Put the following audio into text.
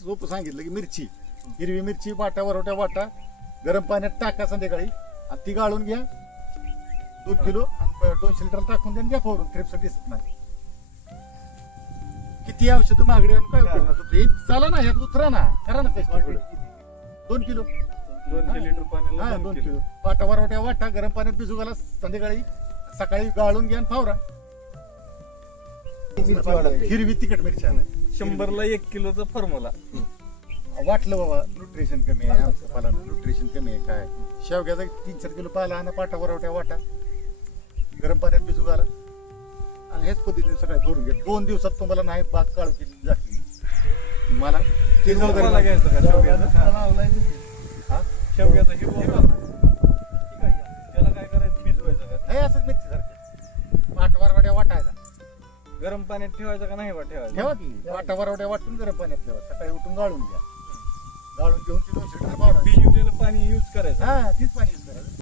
सोपं सांगितलं की मिरची. हिरवी मिरची वाटा वरवट्या वाटा गरम पाण्यात टाका संध्याकाळी. आणि ती गाळून घ्या. दोन किलो आणि दोनशे लिटर टाकून द्या आणि घ्या फोडून. थ्रिप्स दिसत नाही. किती औषध मागणी आणि काय उपयोग नसतो. हे चला ना यात उतरा ना. करा ना कष्ट थोडं. दोन किलो. दोनशे लिटर पाण्याला दोन दोन किलो. किलो. वाटा वरवट्या वाटा गरम पाण्यात भिजू घाला. संध्याकाळी सकाळी गाळून घ्या आणि फावरा. हिरवी तिखट मिरची आणा. शंभरला एक किलोचा फॉर्म्युला वाटलं बाबा न्यूट्रिशन कमी आहे आमचं पाला न्यूट्रिशन कमी आहे काय? शेवग्याचा तीन चार किलो पाला आणा पाटा वरवट्या वाटा. गरम पाण्यात भिजू घाला. आणि हेच पद्धतीने सगळं भरून घ्या. दोन दिवसात तुम्हाला नाही बाग काढू केली जाते मला ते नाही. घ्यायचा का शेवग्याचा? हा? शेवग्याचा हिरवा पाला. ठीक आहे. त्याला काय करायचं? भिजवायचं का? हे असंच मिरची गरम पाण्यात ठेवायचं का नाही बा ठेवायचं? ठेवा की. वाटा वाटून गरम पाण्यात ठेवा. सकाळी उठून गाळून घ्या. गाळून घेऊन ती भिजवलेलं पाणी यूज करायचं. हा तीच पाणी